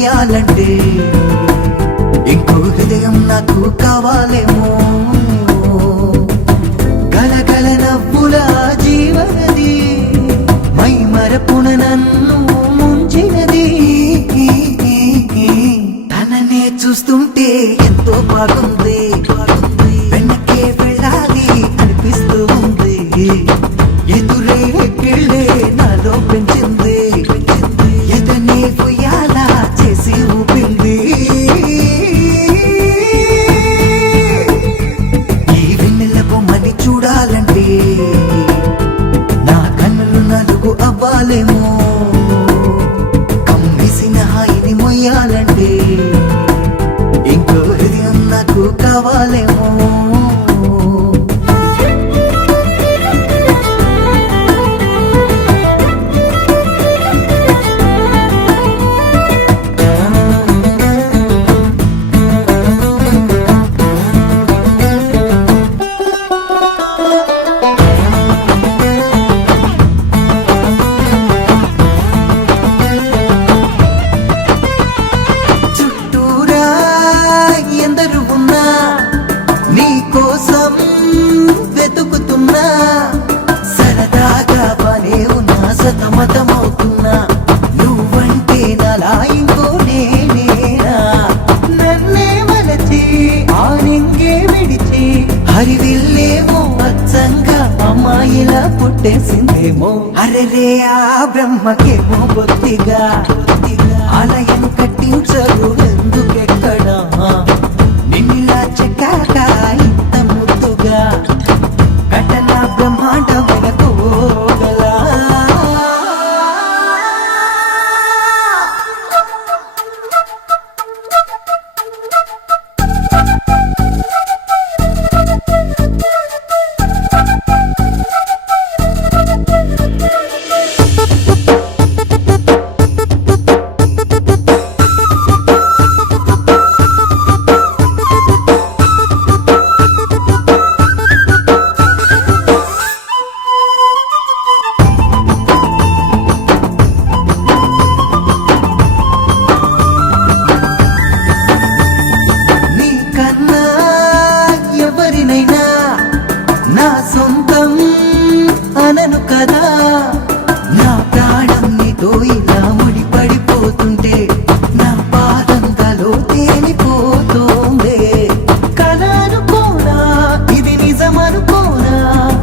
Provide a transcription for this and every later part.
మొయ్యాలంటే ఇంకో హృదయం నాకు కావాలేమో. గలగల నవ్వుల జీవనది మై మరపున నన్ను ముంచినది. తననే చూస్తుంటే ఎంతో బాగుంది, వెనకే వెళ్ళాలి అనిపిస్తూ ఉంది. ఎదురే ఎక్కిళ్ళే నాలో పెంచింది, ఎదనే పొయ్యాలా చేసి ఊపింది. ఈ వెన్నెల బొమ్మని చూడాలంటే నా కన్నులు నలుగు అవ్వాలేమో. కమ్మేసిన హాయిని మొయ్యాలంటే ఇంకో హృదయం నాకు కావాలేమో. సరదాగా పనే ఉన్నా సతమతమవుతున్నా, నువ్వంటే నలా ఇంకో నేనేనా. నన్నే మలచి ఆనింగే విడిచి హరివిల్లేమో అచ్చంగా అమ్మాయిలా పుట్టేసిందేమో. అరెరే ఆ బ్రహ్మకేమో బొత్తిగా ఆలయం కట్టించరు ఎందుకెక్కడా. నిన్నిలా చెక్కాక ఇంత ముద్దుగా కట్టన బ్రహ్మాండ వెనకోగలా. నా సొంతం అనను కదా, నా ప్రాణం నీతో ఇలా ముడిపడిపోతుంటే నా పాదంతలో తేలిపోతుందే. కల అనుకోనా ఇది నిజమనుకోనా,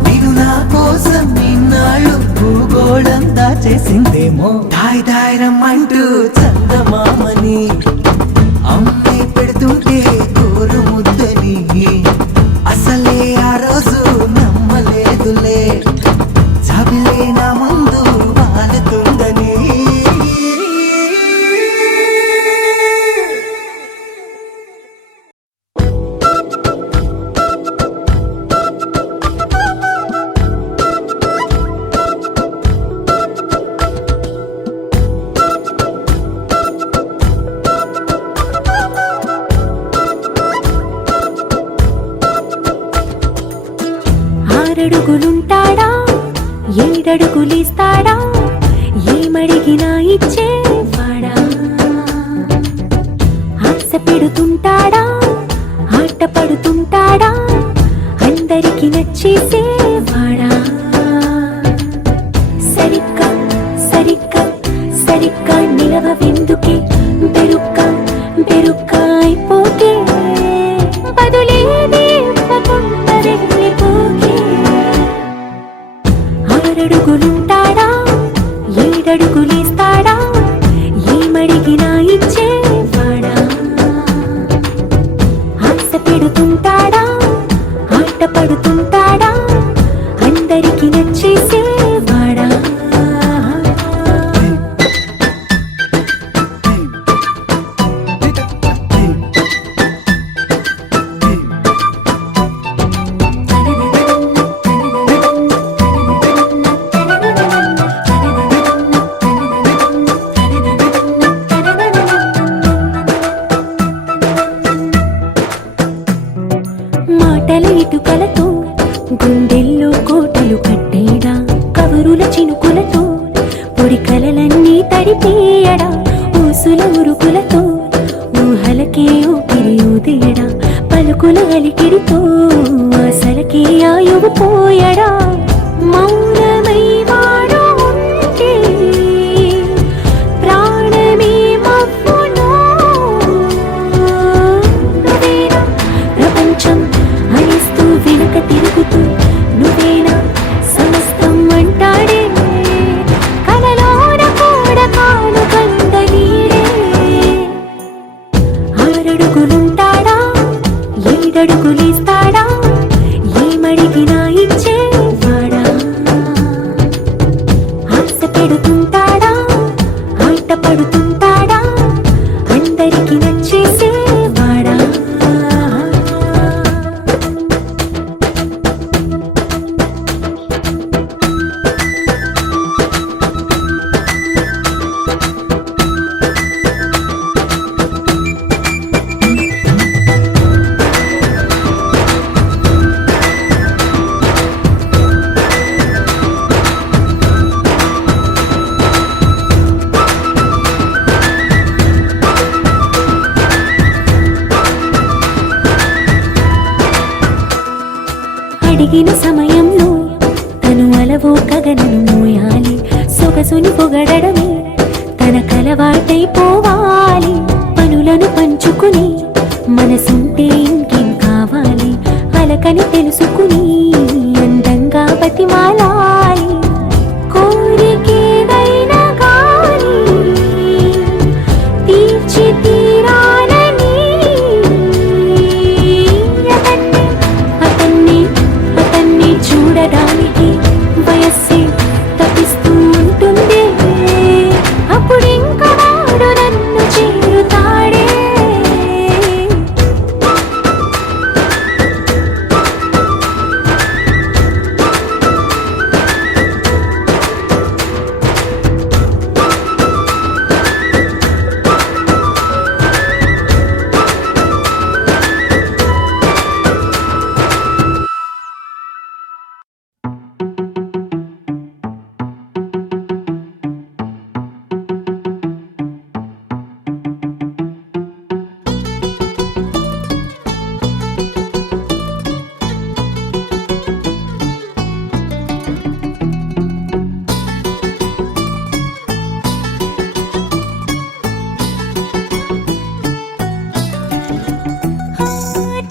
నేను నా కోసం నిన్నాళ్ళు భూగోళం దాచేసిందేమో. దాయ్ దాయ్ రమ్మంటూ చందమామని అమ్మే పెడుతుంటే కోరు ముద్దని అసలే ఆ రోజు నమ్మలేదులే, జాబిలే నా ముందు వాలుతుందని. ఆరడుగులుంటాడా ఏడడుగులిస్తాడా, ఏమడిగినా ఇచ్చేవాడా. ఆశ పెడుతుంటాడా ఆట పడుతుంటాడా, అందరికి నచ్చేసేవాడా. సరిగ్గా సరిగ్గా సరిగ్గా నిలవెందుకే, బెరుక్క బెరుక్క అయిపోకే, బదులేది ఇవ్వకుండా వెళ్ళిపోకే. ఆరడుగులుంటాడా ఏడడుగులిస్తాడా, ఏమడిగినా ఇచ్చేవాడా. ఆశ పెడుతుంటాడా చూపులతో ఊహలకే ఊపిరి ఊదేయడా పలుకుల అలికిడితో ఆశలకే ఆయువు పోయడా మౌనమై వాడు ఉంటే ప్రాణమే మవ్వునో నువ్వేనా ప్రపంచం అనిస్తూ వెనుక తిరుగుతూ నువ్వేనా సమస్తం అంటాడే కలలోన కూడా కాను కంద నీడే ఆరడుగులుంటాడా ఏడడుగులేస్తాడా ఏమడిగినా ఇచ్చేవాడా ఆశ పెడుతుంటాడా ఆట పడుతుంటాడా అందరికి నచ్చేసేవాడా అడిగిన సమయంలో తను అలవో గగనను మోయాలి సొగసుని పొగడమే తన కలవాటైపోవాలి పనులను పంచుకుని మనసుంటే ఇంకేం కావాలి అలకని తెలుసుకుని అందంగా బతిమాలాలి కోరికేదైనా గాని తీర్చి తీరాలని అతన్ని చూడడానికి వయస్సే తప్పిస్తూ ఉంటుంది అప్పుడింక వాడు నన్ను చేరుతాడే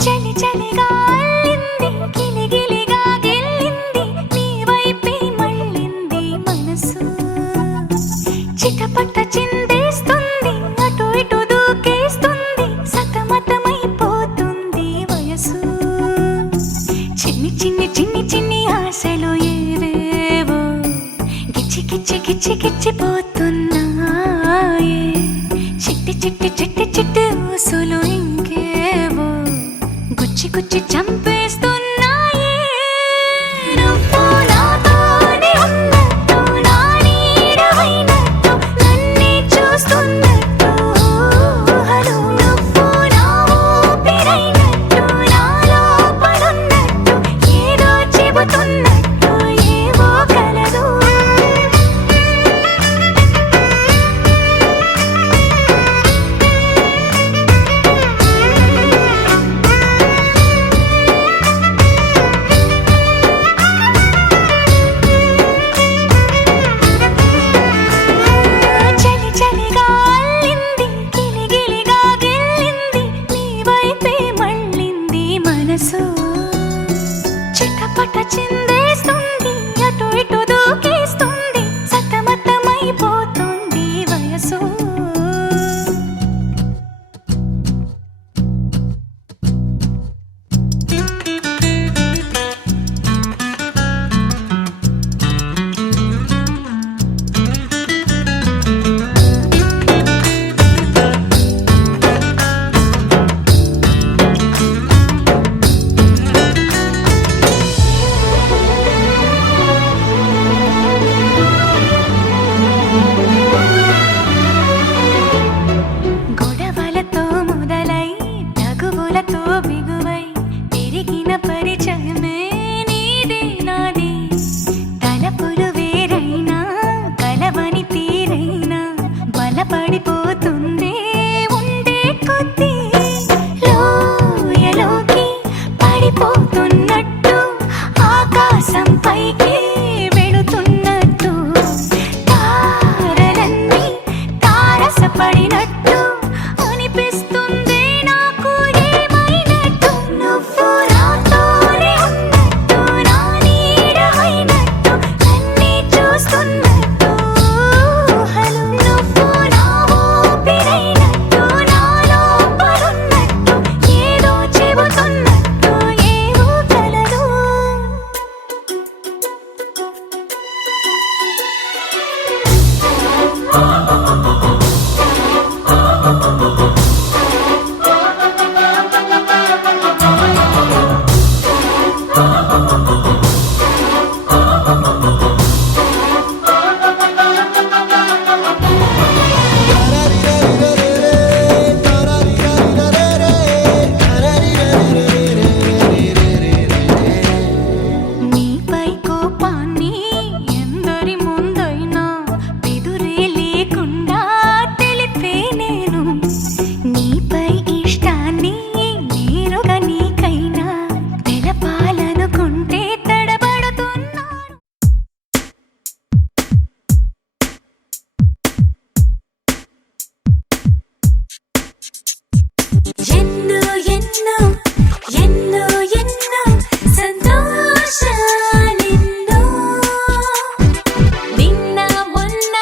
చలి చలిగా అల్లింది గిలిగిలిగా గెల్లింది నీ వైపే మళ్ళింది మనసు చిటపట చిందేస్తుంది అటు ఇటు దూకేస్తుంది సతమతమైపోతుంది వయసు చిన్ని చిన్ని చిన్ని చిన్ని ఆశలు ఏవేవో గిచ్చి గిచ్చి గిచ్చి గిచ్చిపోతున్నాయే చిట్టి చిట్టి చిట్టి చిట్టి ఊసులు ఇంకేవో గుచ్చి గుచ్చి చంపేస్తున్నాయే నువ్వు నాతోనే ఉన్నట్టు నా నీడవైనట్టు నన్నే చూస్తున్నట్టు ఊహలు నువ్వు నా ఊపిరైనట్టు నా లోపలున్నట్టు ఏదో చెబుతున్నట్టు ఏవో కలదు అనిపిస్తుంది నాకు ఏమైనట్టు. నువ్వు నాతోనే ఉన్నట్టు, నా నీడ అయినట్టు, నన్నే చూస్తున్నట్టు ఊహలు. నువ్వు నా ఊపిరైనట్టు, నాలో పరున్నట్టు, ఏదో చెబుతున్నట్టు ఏవో కలలు. నీపై కోపాన్ని ఎందరి ముందైనా ఎదురే లేకుండా తెలిపే నేను. నీపై ఇష్టాన్ని నేరుగా నీకైనా తెలపాలనుకుంటే తడబడుతున్నాను. ఎన్నో ఎన్నో ఎన్నో ఎన్నో సంతోషాలెన్నో నిన్న మొన్న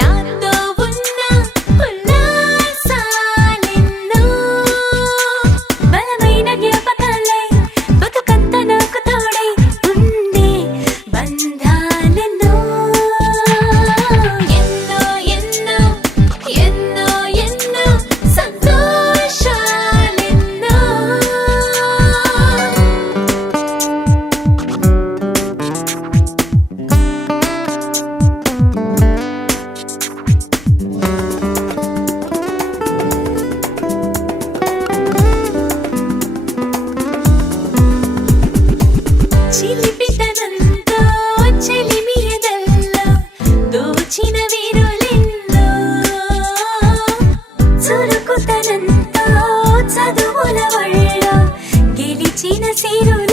నాతో ఉన్న ఉల్లాసాలెన్నో బలమైన జ్ఞాపకాలై బతుకంత నాకు తోడై ఉండే బంధాలెన్నో. ఎన్నో ఎన్నో ఎన్నో ఎన్నో సంతోషాలెన్నో. చిలిపితనంతో చెలిమి ఎదల్లో దోచిన వీరులెన్నో. చురుకుతనంతో చదువుల వళ్ళో గెలిచిన సిరులు